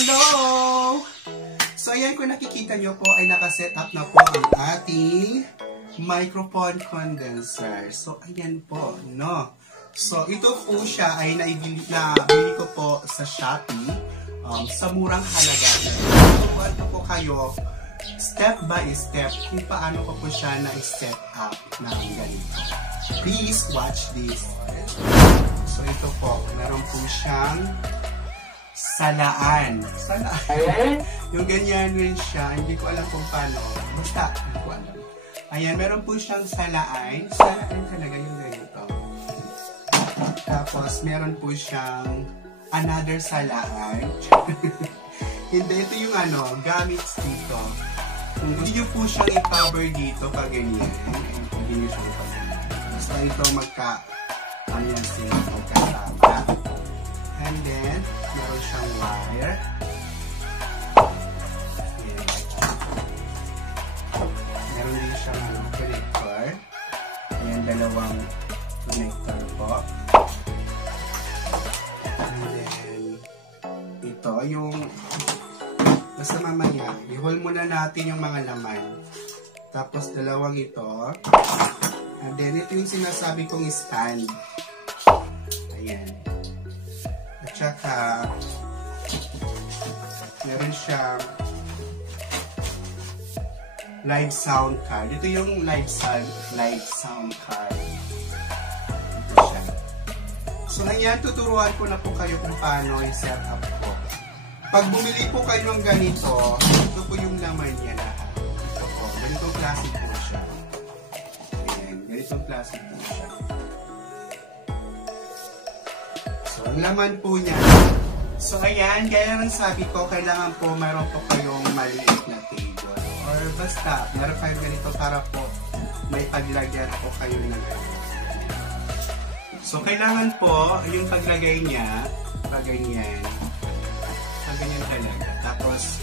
Hello! So ayan, kung nakikita nyo po ay nakaset up na po ang ating microphone condenser. So ayan po, no? So ito po siya ay nabili ko po sa Shopee sa murang halaga. Tuturuan ko po kayo step by step kung paano ko po siya na-set up na ganito. Please watch this. So ito po, meron po siyang salaan. Salaan. Yung ganyan rin siya. Hindi ko alam kung paano. Basta, hindi ko alam. Ayan, meron po siyang salaan. Salaan talaga yung ganito. Tapos, meron po siyang another salaan. Hindi, ito yung gamit dito. Kung gusto nyo po siyang i-cover dito pag ganyan. Hindi nyo siyang i-cover. Basta ito yan sila magkasama. And then, meron siyang wire. Ayan. Meron din siyang connector. Ayan, dalawang connector po. And then, ito yung basta mamaya, i-hold muna natin yung mga laman. Tapos, dalawang ito. And then, ito yung sinasabi kong stand. Ayan. At saka, meron siyang live sound card. Ito yung live sound card. Ito siya. So, ayan, tuturuan ko na po kayo kung paano i-set up ko. Pag bumili po kayo ng ganito, ito po yung laman niya lahat. Ito po, ganitong klase po siya. Ayan, ganitong klase po siya. So, ang laman po niya. So, ayan, gaya ng sabi ko, kailangan po mayroon po kayong maliit na table. Or basta, meron kayong ganito para po may paglagyan po kayo ng ganito. So, kailangan po, yung paglagay niya, pag ganyan talaga. Tapos,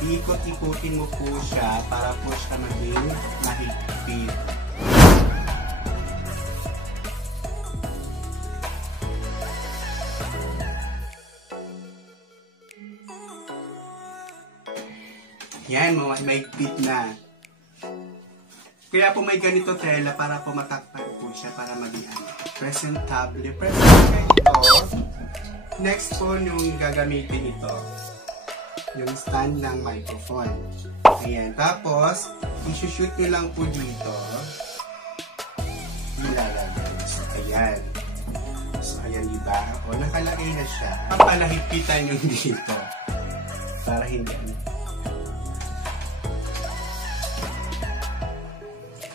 iikot-ikutin mo po siya para po siya maging mahigpit. Yan, mahigpit na. Kaya po may ganito tela para po matakpan po siya para maging presentable. Presentable ito. Next po, yung gagamitin ito, yung stand ng microphone. Ayan. Tapos, isushoot nyo lang po dito. Ilalagay. So, ayan. So, ayan, diba? O, nakalagay na siya. Papalahipitan nyo dito. Para hindi.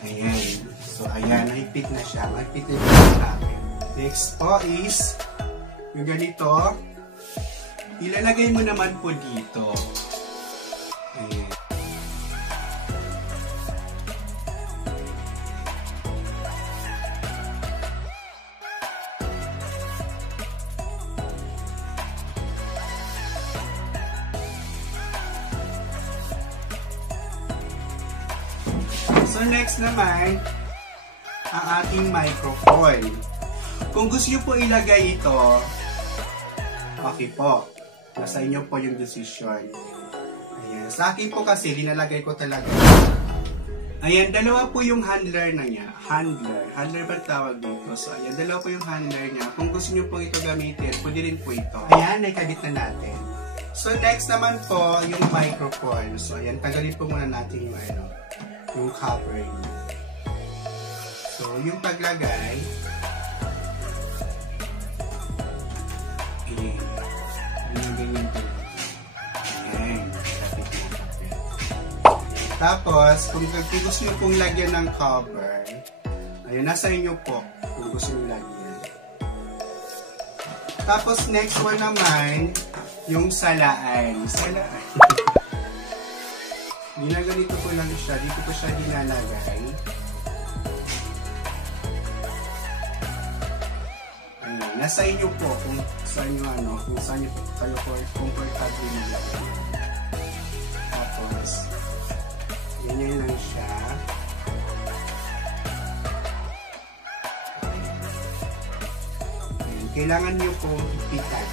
Ayan. So, ayan. Nahipit na siya. Mahipit na siya. Next po is yung ganito, ilalagay mo naman po dito. Ayan. So next naman, ang ating microphone. Kung gusto nyo po ilagay ito, okay po. Nasa inyo po yung decision. Ayan. Sa akin po kasi, linalagay ko talaga. Ayan, dalawa po yung handler na niya. Handler ba tawag dito? So, ayan, dalawa po yung handler niya. Kung gusto nyo po ito gamitin, pwede rin po ito. Ayan, naikabit na natin. So, next naman po, yung microphone. So, ayan, tagalin po muna natin yung cover niya. So, yung paglagay, tapos, kung gusto nyo pong lagyan ng cover, ayun, nasa inyo po kung gusto nyo lagyan. Tapos, next one naman, yung salaan. Salaan. Ginaganito ko lang siya. Dito ko siya dinalagay. Ayun, nasa inyo po kung saan nyo kung saan nyo kayo comfortable nilagay. Tapos, ganyan lang siya. Ayan. Kailangan nyo po hipitan.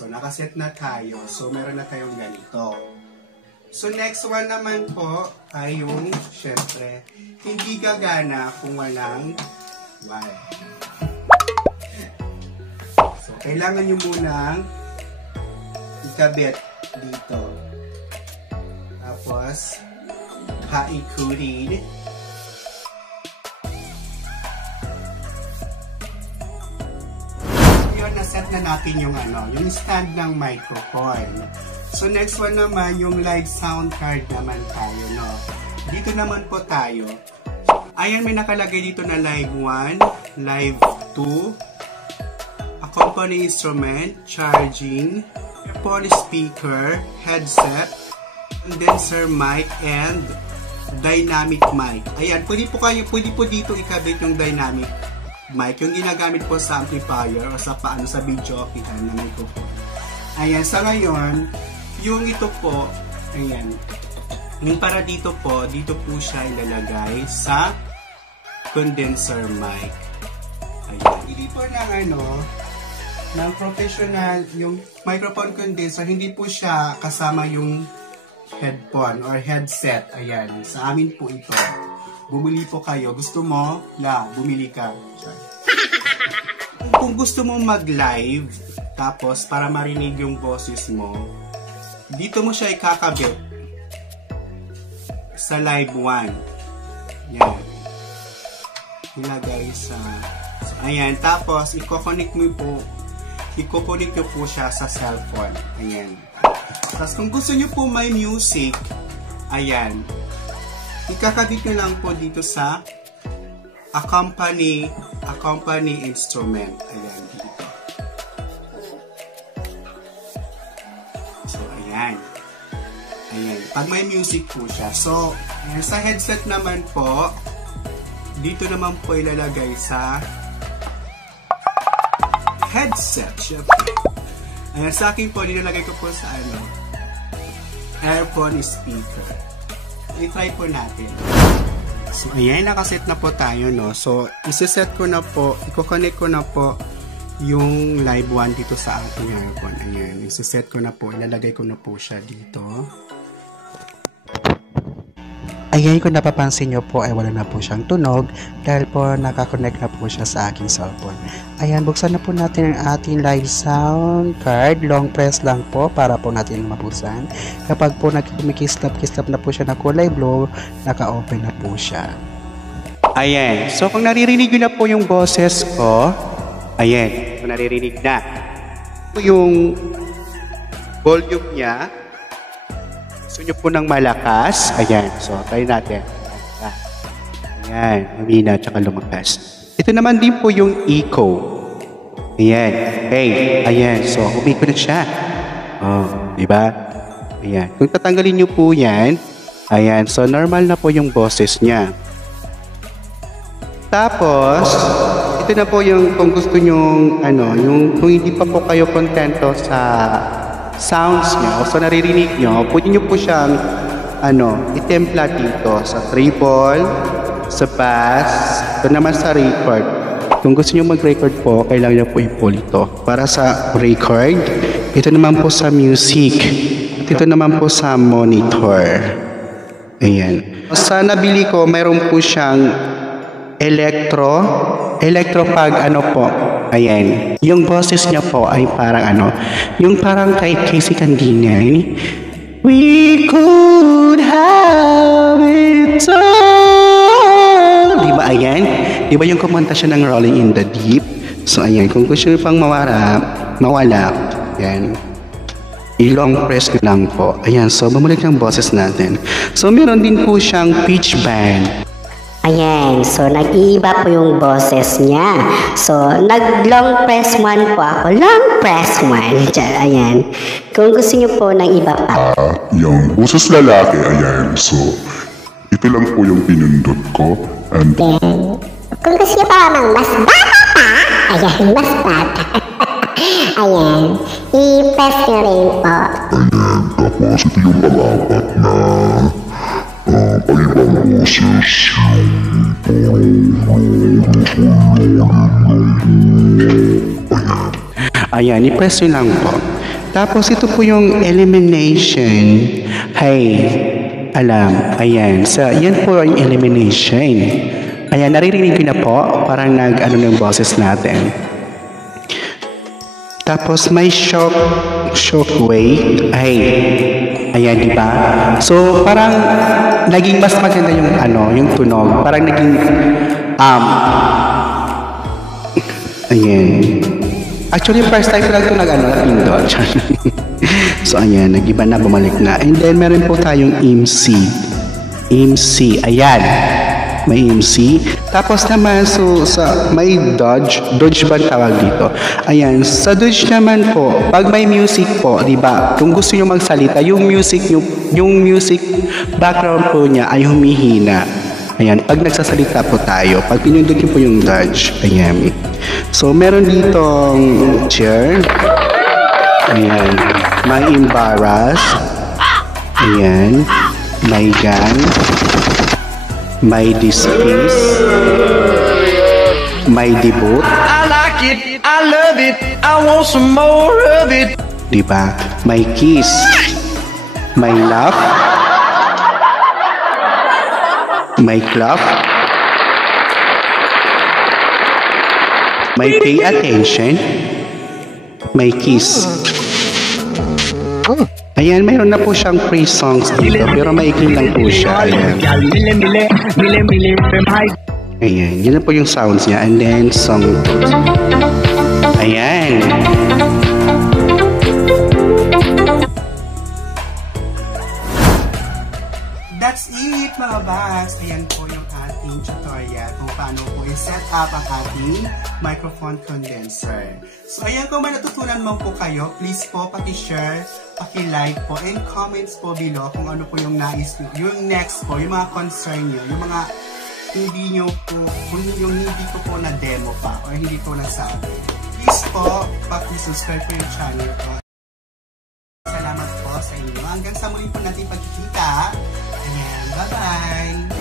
So, nakaset na tayo. So, meron na tayong ganito. So, next one naman po ay yung, syempre, hindi gagana kung walang wire. So, kailangan nyo munang ikabit dito. Tapos, haikurin. Na-set na natin yung yung stand ng microphone. So next one naman yung live sound card naman tayo, no. Dito naman po tayo. Ayan, may nakalagay dito na live 1, live 2, accompany instrument, charging, earphone speaker, headset, condenser mic, and dynamic mic. Ayan, pwede po dito ikabit yung dynamic mic, yung ginagamit po sa amplifier o sa sa video okihan na microphone. Ayan, sa ngayon, yung ito po, ayan, yung para dito po siya ilalagay sa condenser mic. Ayan, hindi po ng professional, yung microphone condenser, hindi po siya kasama yung headphone or headset. Ayan, sa amin po ito. Bumili po kayo. Gusto mo? Bumili ka. Kung gusto mo mag-live, tapos para marinig yung boses mo, dito mo siya ikakabit sa live 1. Yan. Ilagay sa... So, ayan. Tapos, i-connect nyo po siya sa cellphone. Ayan. Tapos, kung gusto nyo po may music, ayan. Ikakabit nyo lang po dito sa accompany instrument. Ayan, dito. So, ayan. Ayan. Pag may music po siya. So, ayan, sa headset naman po, dito naman po ilalagay sa headset. Syempre. Ayan, sa akin po, nilalagay ko po sa earphone speaker. I-try po natin. So, ayan, nakaset na po tayo, no? So, isa-set ko na po, i-connect ko na po yung live 1 dito sa ating earphone. Ayan, isa-set ko na po, ilalagay ko na po siya dito. Ayan, kung napapansin nyo po ay wala na po siyang tunog dahil po nakakonect na po siya sa aking cellphone. Ayan, buksan na po natin ang ating live sound card. Long press lang po para po natin mabuksan. Kapag po kumikislap na po siya na kulay blue, naka-open na po siya. Ayan, so kung naririnig nyo na po yung boses ko, ayan, kung naririnig na yung volume niya, gusto nyo po ng malakas. Ayan. So, try natin. Ayan. Humina tsaka lumakas. Ito naman din po yung echo. Ayan. Hey. Ayan. So, umiko na siya. Oh, diba? Ayan. Kung tatanggalin nyo po yan, ayan. So, normal na po yung boses niya. Tapos, ito na po yung kung gusto nyo, kung hindi pa po kayo kontento sa sounds nyo, so naririnig nyo, pwede nyo po siyang itempla dito sa treble, sa bass, ito naman sa record. Kung gusto nyo mag-record po, kailangan nyo po i-pull ito. Para sa record, ito naman po sa music, at ito naman po sa monitor. Ayan. Sa nabili ko, mayroon po siyang electro pag po. Ayan. Yung boses niya po ay parang yung parang kay Casey Candinay. We could have it all. Diba ayan? Diba yung kumanta siya ng Rolling in the Deep? So ayan, kung gusto nyo pang mawala, ayan. I-long press lang po. Ayan, so bumalik ang boses natin. So meron din po siyang pitch bend. Ayan, so nag-iiba po yung boses niya. So, nag-long press 1 po ako. Long press 1. Ayan. Kung gusto niyo po ng iba pa. Yung boses lalaki, ayan. So, ito lang po yung pinundot ko. And then, kung gusto niyo pa mang mas bata pa, ayan, mas bata. Ayan, i-press nyo rin po. Ayan, tapos ito yung pang-apat na ibang boses Ayan, i-press nyo lang po. Tapos ito po yung elimination. Hey, alam, ayan. So, yan po yung elimination. Ayan, naririnig ko na po. Parang nag-ano ng boses natin. Tapos may shockwave. Ay, ayan, di ba? So, parang naging mas maganda yung yung tunog. Parang naging ayan. Actually, first time ko lang ito napindot. So, ayan, nag-iba na, bumalik na. And then, meron po tayong MC. MC, ayan. May MC. Tapos naman, so, may Dodge. Dodge ba tawag dito? Ayan, sa Dodge naman po, pag may music po, di ba? Kung gusto nyo magsalita, yung music background po niya ay humihina. Ayan, pag nagsasalita po tayo, pag pinindot nyo po yung Dodge, ayan. So, meron ditong chair. Ayan. May embarrass. Ayan. May gun. May displace. May debut. I like it, I love it, I want some more of it. Diba? May kiss. May laugh. May clap. May pay attention. May kiss. Ayan, mayroon na po siyang free songs dito, pero maikli lang po siya. Ayan. Ayan, yun na po yung sounds niya. And then, song. Ayan. That's it, mga bags. Ayan po yung ating tutorial kung paano po i-set up ang ating microphone condenser. So, ayan, kung may natutunan mo po kayo, please po paki-share, paki-like po, and comments po below kung ano po yung nais nyo, yung next po, yung mga concern nyo, yung mga hindi nyo po, yung hindi ko po na demo pa, o hindi po nasabi. Please po, paki-subscribe po yung channel ko. Salamat po sa inyo. Hanggang sa muli po natin pagkikita. Ayan, bye-bye!